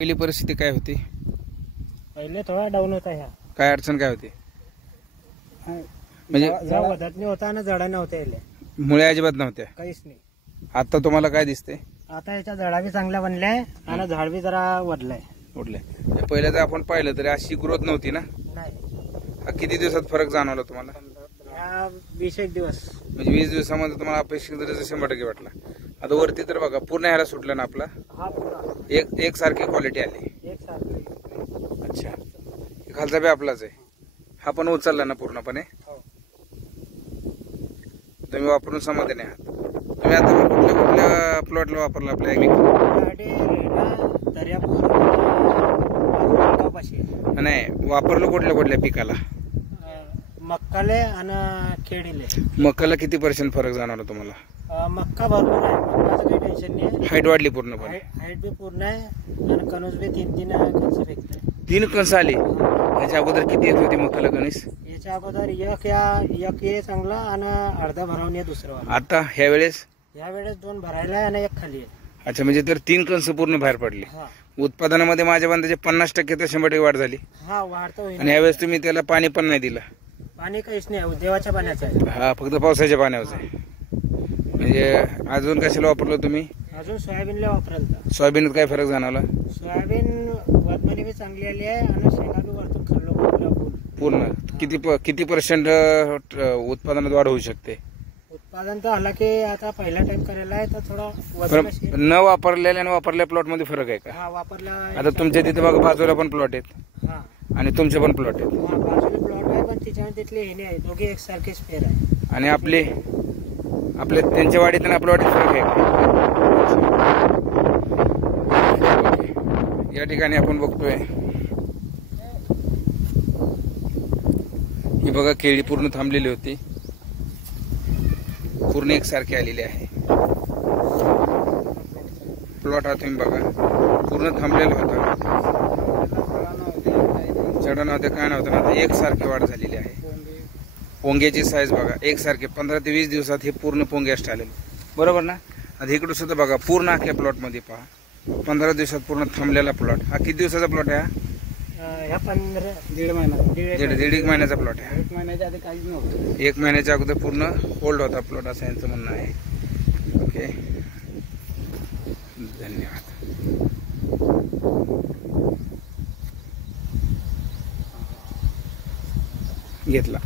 पहिली परिस्थिती काय होती? पहिले थोडा डाऊन होता ह्या. काय अडचण काय होती? म्हणजे वधात होता आणि जडा नव्हत्या याले, मुळे अजिबात नव्हत्या. काहीच नाही. आता तुम्हाला काय दिसते? आता याच्या जडा बी चांगल्या बनल्या आणि झाड बी जरा वडलंय. उडले. पहिलं तर आपण पाहिलं तरी अशी ग्रोथ नव्हती ना. नाही, किती दिवसात फरक जाणवला तुम्हाला? ह्या 20 दिवस. म्हणजे 20 दिवसामध्ये तुम्हाला अपेक्षित रिझल्ट 100% वाटला. आता वरती तर बघा पूर्ण ह्याला सुटलं ना आपला. हा पुरा एक सारखी क्वालिटी आली. एक सारखं. अच्छा, खालचा बी आपलाच आहे. हा पण उचलला ना पूर्णपणे. हो. तुम्ही वापरून समाधानी आहात. तुम्ही आता कुठल्या कुठल्या प्लॉटला वापरला आपल्या दर्यापूर नाही वापरलं कुठल्या कुठल्या पिकाला? मक्काले आणि खेडीले. मक्काला किती % फरक जाणवला तुम्हाला? मक्का भरपूर आहे, मक्काचं काही टेन्शन नाही. हाईट वाढली पूर्णपणे. हाईट बी पूर्ण आहे आणि कणूस बी 3 कणस फेकते. 3 कणस आली. याच्या अगोदर किती येत होती मक्काला कणीस? याच्या अगोदर एक ये चांगला आणि अर्धा भरावून आहे दुसरं. आता ह्या वेळेस 2 भरायला आहे आणि 1 खाली आहे. अच्छा, म्हणजे तर 3 कणस पूर्ण बाहेर पडले. उत्पादनामध्ये माझ्या बांधाचे 50% तर 100% वाढ झाली. हा, वाढतो. आणि यावेळेस तुम्ही त्याला पाणी पण नाही दिलं? पाणी काहीच नाही, देवाच्या पाण्याचं आहे. हा, फक्त पावसाच्या पाण्याचं आहे. म्हणजे अजून कशाला वापरलं तुम्ही? अजून सोयाबीनला वापरायला. सोयाबीनत काय फरक जाणवला? सोयाबीन वजमानी बी चांगली आली आहे आणि शेंगा बी वरतून खाल्लो पूर्ण. किती % उत्पादनात वाढ होऊ शकते? उत्पादन तर आला की आता पहिला टाइम करायला आहे तर थोडा न वापरलेल्या आणि वापरलेल्या प्लॉट मध्ये फरक आहे का? हा, वापरला. आता तुमच्या तिथे बघा बाजूला पण प्लॉट आहेत. हा, आणि तुमचे पण प्लॉट आहेत. हा, बाजूला प्लॉट आहे पण तिच्यामध्ये तिथले हे नाही आहे, दोघे एकसारखेच पेर आहे. आणि आपले त्यांच्या वाडीत आणि आपल्या वाडीत फरक आहे का? या ठिकाणी आपण बघतोय ही बघा केळी पूर्ण थांबलेली होती, पूर्ण एकसारखी आलेली आहे. प्लॉट हा तुम्ही बघा पूर्ण थांबलेला होता, चढा नव्हते काय नव्हतं. आता एकसारखी वाढ झालेली आहे. पोंग्याची साईज बघा एकसारखे 15 ते 20 दिवसात हे पूर्ण पोंगे असते आलेले, बरोबर ना? आता इकडे सुद्धा बघा पूर्ण अख्या प्लॉट मध्ये पहा 15 दिवसात पूर्ण थांबलेला प्लॉट. हा किती दिवसाचा प्लॉट आहे? ह्या 15-1.5 महिना. दीड एक महिन्याचा प्लॉट आहे. 1 महिन्याच्या आधी काहीच नव्हतं. 1 महिन्याच्या अगोदर पूर्ण होल्ड होता प्लॉट असं यांचं म्हणणं आहे. ओके, धन्यवाद. घेतला.